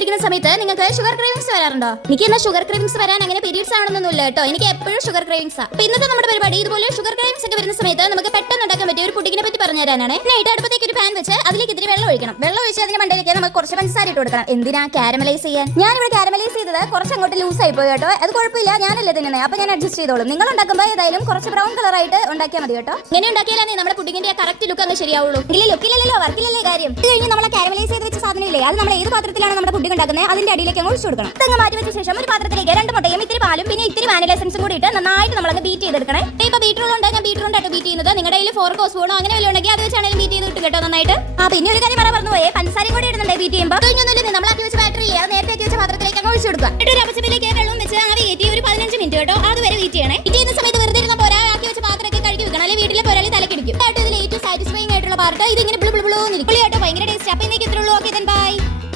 ആയിരിക്കുന്ന സമയത്ത് നിങ്ങൾക്ക് ഷുഗർ ക്രേവിങ്സ് വരാറുണ്ടോ? എനിക്ക് എന്നാ ഷുഗർ ക്രേവിങ്സ് വരാൻ അങ്ങനെ പീരീഡ്സ് ആവണമെന്നൊന്നുമില്ല കേട്ടോ. എനിക്ക് എപ്പോഴും ഷുഗർ ക്രേവിങ്സ്. അപ്പൊ ഇന്നത്തെ നമ്മുടെ പരിപാടി ഇതുപോലെ ഷുഗർ ക്രേവിങ്സ് ഒക്കെ വരുന്ന സമയത്ത് നമുക്ക് പെട്ടെന്ന് ഉണ്ടാക്കാൻ പറ്റിയ ഒരു പുഡിങ്ങിനെ പറ്റി പറഞ്ഞു തരാനാണ്. നൈറ്റ് അടുപ്പത്തേക്ക് ഒരു പാൻ വെച്ച് അതിലേക്ക് ഇത്തിരി വെള്ളം ഒഴിക്കണം. വെള്ളം ഒഴിച്ച് അതിന്റെ മണ്ടയിലേക്ക് നമുക്ക് കുറച്ച് പഞ്ചസാര ഇട്ട് കൊടുക്കണം. എന്തിനാ? കാരമലൈസ് ചെയ്യാൻ. ഞാൻ ഇവിടെ കാരമലൈസ് ചെയ്തത് കുറച്ച് അങ്ങോട്ട് ലൂസ് ആയി പോയി കേട്ടോ. അത് കുഴപ്പമില്ല, ഞാനല്ലേ തിന്നുന്നത്, അപ്പൊ ഞാൻ അഡ്ജസ്റ്റ് ചെയ്തോളും. നിങ്ങൾ ഉണ്ടാക്കുമ്പോൾ ഏതായാലും കുറച്ച് ബ്രൗൺ കളർ ആയിട്ട് ഉണ്ടാക്കിയാൽ മതി കേട്ടോ. ഇങ്ങനെ ഉണ്ടാക്കിയാലേ നമ്മുടെ പുഡിങ്ങിന്റെ കറക്റ്റ് ലുക്ക് അങ്ങ് ശരിയാവുള്ളൂ. ഇല്ല ലുക്കില്ലല്ലോ, വർക്കില്ലല്ലേ കാര്യം. ഇത് കഴിഞ്ഞ് നമ്മൾ കാരമലൈസ് ചെയ്ത് വെച്ച സാധനം ഇല്ലേ, അത് നമ്മൾ ഏത് പാത്രത്തിലാണ് നമ്മുടെ പുഡിംഗ് ഉണ്ടാക്കുന്നത് അതിന്റെ അടിയിലേക്ക് ഒഴിച്ചു കൊടുക്കണം. ഇതങ്ങ് മാറ്റി വെച്ച ശേഷം ഒരു പാത്രത്തിലേക്ക് 2 മുട്ടയും ഇത്തിരി പാലും പിന്നെ ഇത്തിരി വാനില എസൻസും കൂടി ഇട്ട് നന്നായിട്ട് നമ്മളങ്ങ് ബീറ്റ് ചെയ്തെടുക്കണേ. ഇപ്പൊ ബീറ്ററുണ്ട്, ഞാൻ ബീറ്ററുണ്ടായിട്ട് ബീറ്റ് ചെയ്യുന്നത്. നിങ്ങളുടെ കയ്യിൽ ഫോർക്കോ സ്പൂണോ അങ്ങനെ വല്ല ഉണ്ടെങ്കിൽ അത് വെച്ചാണെങ്കിലും ബീറ്റ് ചെയ്ത് കിട്ടും കേട്ടോ നന്നായിട്ട്. പിന്നെ ഒരു കാര്യം പറഞ്ഞു പോയേ, പഞ്ചസാരയും കൂടി ഇടുന്നുണ്ട് ബീറ്റ് ചെയ്യുമ്പോൾ. കഴിഞ്ഞൊന്നുമില്ല, നമ്മളാക്കി വെച്ച ബാറ്ററി ഇല്ലേ, അത് നേരത്തെ വെച്ച പാത്രത്തിലേക്ക് അങ്ങ് ഒഴിച്ചു കൊടുക്കുക. എന്നിട്ട് ഒരു അപ്പച്ചപ്പിലേക്ക് വെള്ളം വെച്ച് ആവി കയറ്റി ഒരു 15 മിനിറ്റ് കേട്ടോ അതുവരെ വെയിറ്റ് ചെയ്യണേ. ഇത് ചെയ്യുന്ന സമയത്ത് വെറുതെ ഇരുന്ന പോരാ, ആക്കി വെച്ച പാത്രമൊക്കെ കഴുകി വെക്കണം, അല്ലെങ്കിൽ വീട്ടിലെ പോരാളി തലക്കിടിക്കും. ഇതിൽ ഏറ്റവും സാറ്റിസ്ഫൈങ് ആയിട്ടുള്ള പാർട്ട് ഇതിങ്ങനെ ബ്ലൂ ബ്ലൂ ബ്ലൂ കേട്ടോ, ഭയങ്കര ടേസ്റ്റ്. അപ്പൊ ഇന്നേക്ക് ഇത്രയുള്ളൂ. Okay, by.